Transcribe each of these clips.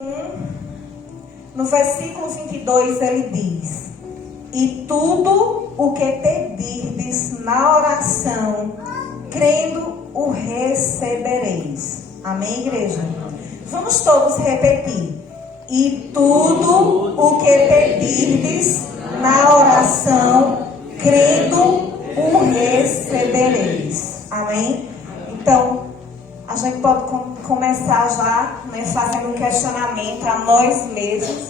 No versículo 22 ele diz: e tudo o que pedirdes na oração, crendo, o recebereis. Amém, igreja? Vamos todos repetir. E tudo o que pedirdes na oração, crendo, o recebereis. Amém? Então, a gente pode começar já, fazendo um questionamento a nós mesmos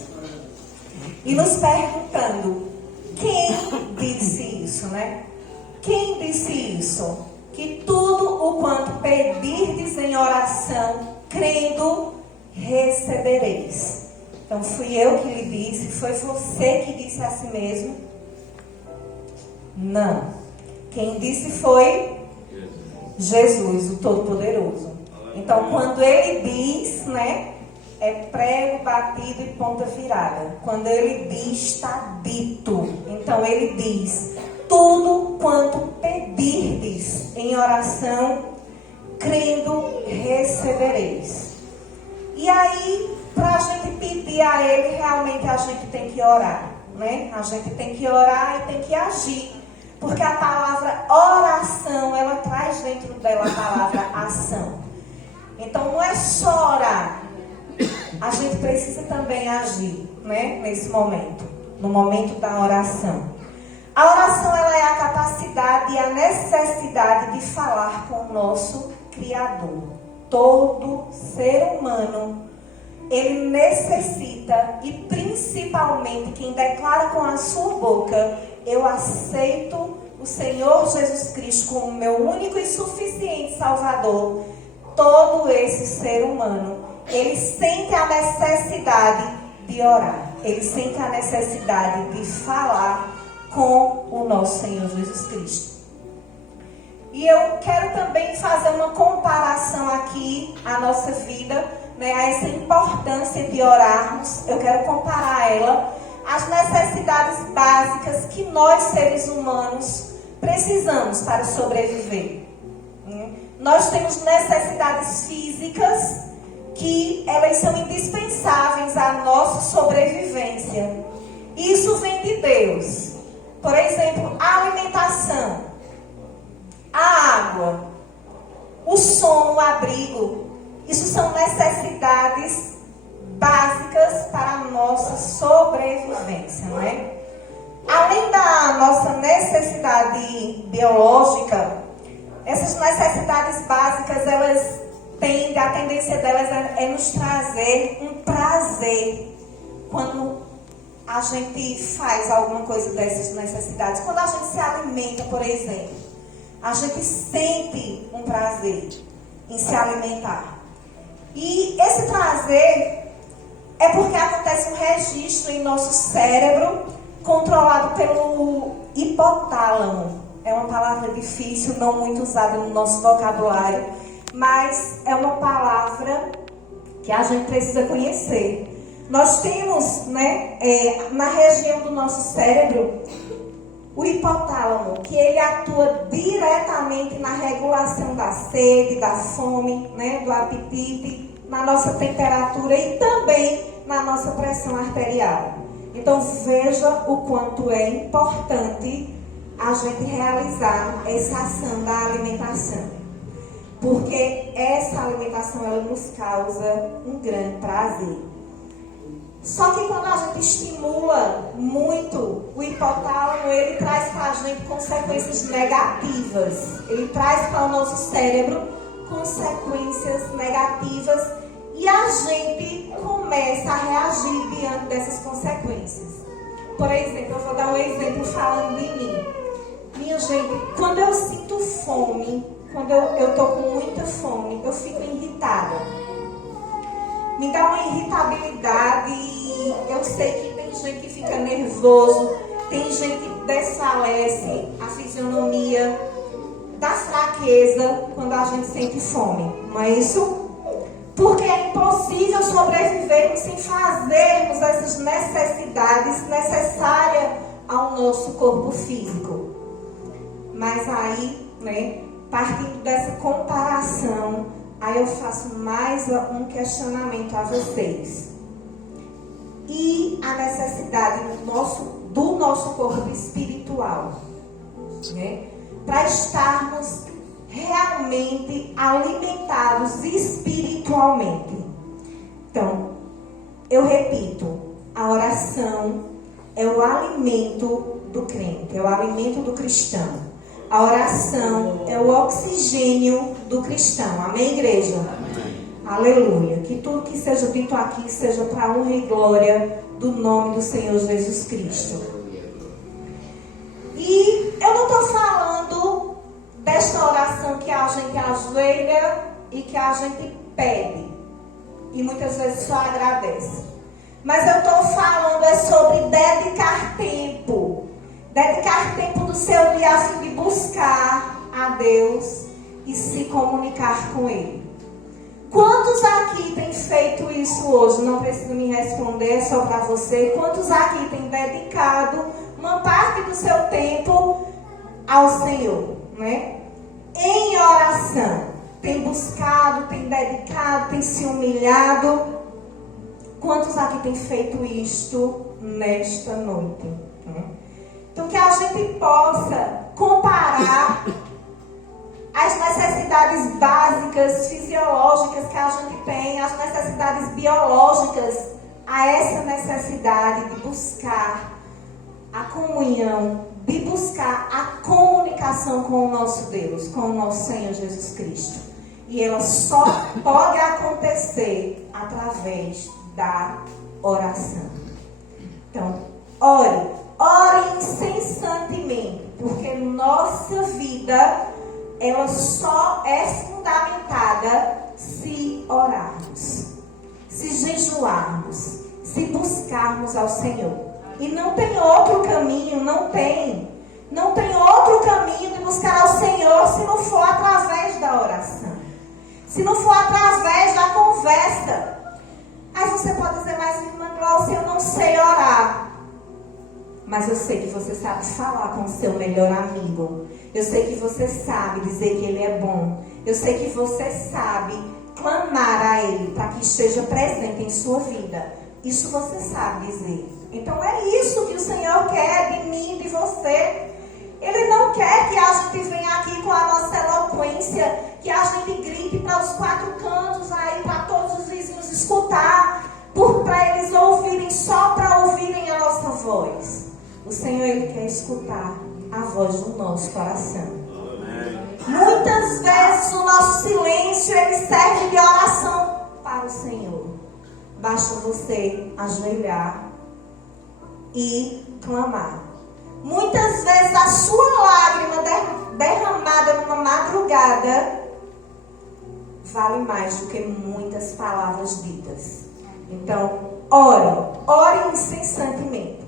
e nos perguntando: quem disse isso, Quem disse isso? Que tudo o quanto pedirdes em oração, crendo, recebereis. Então, fui eu que lhe disse? Foi você que disse a si mesmo? Não. Quem disse foi Jesus, o Todo-Poderoso. Então, quando ele diz, é prego batido e ponta virada. Quando ele diz, está dito. Então, ele diz: tudo quanto pedirdes em oração, crendo, recebereis. E aí, para a gente pedir a ele, realmente a gente tem que orar, A gente tem que orar e tem que agir. Porque a palavra oração, ela traz dentro dela a palavra ação. Então, não é só orar. A gente precisa também agir, Nesse momento. No momento da oração. A oração, ela é a capacidade e a necessidade de falar com o nosso Criador. Todo ser humano, ele necessita, e principalmente quem declara com a sua boca: eu aceito o Senhor Jesus Cristo como meu único e suficiente Salvador. Todo esse ser humano, ele sente a necessidade de orar. Ele sente a necessidade de falar com o nosso Senhor Jesus Cristo. E eu quero também fazer uma comparação aqui à nossa vida, a essa importância de orarmos. Eu quero comparar ela às necessidades básicas que nós, seres humanos, precisamos para sobreviver. Nós temos necessidades físicas que elas são indispensáveis à nossa sobrevivência. Isso vem de Deus. Por exemplo, a alimentação, a água, o sono, o abrigo. Isso são necessidades básicas para a nossa sobrevivência, Além da nossa necessidade biológica, essas necessidades básicas, elas têm, a tendência delas é nos trazer um prazer quando a gente faz alguma coisa dessas necessidades. Quando a gente se alimenta, por exemplo, a gente sente um prazer em se alimentar. E esse prazer é porque acontece um registro em nosso cérebro controlado pelo hipotálamo. É uma palavra difícil, não muito usada no nosso vocabulário, mas é uma palavra que a gente precisa conhecer. Nós temos, na região do nosso cérebro, o hipotálamo, que ele atua diretamente na regulação da sede, da fome, do apetite, na nossa temperatura e também na nossa pressão arterial. Então, veja o quanto é importante a gente realizar essa ação da alimentação. Porque essa alimentação, ela nos causa um grande prazer. Só que quando a gente estimula muito o hipotálamo, ele traz para a gente consequências negativas. Ele traz para o nosso cérebro consequências negativas e a gente começa a reagir diante dessas consequências. Por exemplo, eu vou dar um exemplo falando de mim. Minha gente, quando eu sinto fome, quando eu estou com muita fome, eu fico irritada. Me dá uma irritabilidade e eu sei que tem gente que fica nervoso, tem gente que desfalece a fisionomia, dá fraqueza quando a gente sente fome, não é isso? Porque é impossível sobrevivermos sem fazermos essas necessidades necessárias ao nosso corpo físico. Mas aí, partindo dessa comparação, aí eu faço mais um questionamento a vocês. e a necessidade do nosso corpo espiritual, né? Para estarmos realmente alimentados espiritualmente. Então, eu repito, a oração é o alimento do crente, é o alimento do cristão. A oração é o oxigênio do cristão. Amém, igreja? Amém. Aleluia. Que tudo que seja dito aqui seja para a honra e glória do nome do Senhor Jesus Cristo. E eu não estou falando desta oração que a gente ajoelha e que a gente pede. E muitas vezes só agradece. Mas eu estou falando sobre dedicar tempo. Dedicar tempo do seu dia a fim de buscar a Deus e se comunicar com Ele. Quantos aqui têm feito isso hoje? Não precisa me responder, é só para você. Quantos aqui têm dedicado uma parte do seu tempo ao Senhor, né? Em oração. Tem buscado, tem dedicado, tem se humilhado. Quantos aqui têm feito isto nesta noite? Então, que a gente possa comparar as necessidades básicas, fisiológicas que a gente tem, as necessidades biológicas, a essa necessidade de buscar a comunhão, de buscar a comunicação com o nosso Deus, com o nosso Senhor Jesus Cristo. E ela só pode acontecer através da oração. Então, ore incessantemente, porque nossa vida, ela só é fundamentada se orarmos, se jejuarmos, se buscarmos ao Senhor. E não tem outro caminho, não tem outro caminho de buscar ao Senhor se não for através da oração, se não for através da conversa. Aí você pode dizer, mas irmã Glaucia, eu não sei orar. Mas eu sei que você sabe falar com o seu melhor amigo. Eu sei que você sabe dizer que Ele é bom. Eu sei que você sabe clamar a Ele para que esteja presente em sua vida. Isso você sabe dizer. Então é isso que o Senhor quer de mim, de você. Ele não quer que a gente venha aqui com a nossa eloquência, que a gente grite para os quatro cantos aí, para todos os vizinhos escutar, para eles ouvirem, só para ouvirem a nossa voz. O Senhor, Ele quer escutar a voz do nosso coração. Amém. Muitas vezes o nosso silêncio, ele serve de oração para o Senhor. Basta você ajoelhar e clamar. Muitas vezes a sua lágrima derramada numa madrugada vale mais do que muitas palavras ditas. Então, ore incessantemente.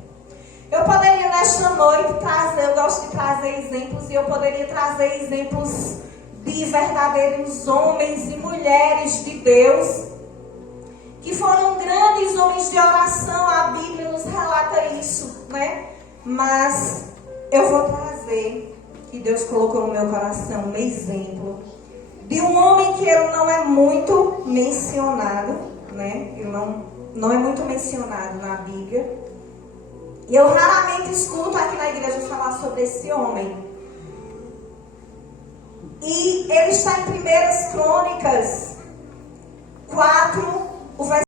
Eu poderia nesta noite trazer, eu gosto de trazer exemplos, e eu poderia trazer exemplos de verdadeiros homens e mulheres de Deus, que foram grandes homens de oração. A Bíblia nos relata isso, né? Mas eu vou trazer, que Deus colocou no meu coração, um exemplo de um homem que ele não é muito mencionado, né? Ele não é muito mencionado na Bíblia. E eu raramente escuto aqui na igreja falar sobre esse homem. E ele está em 1 Crônicas 4, o versículo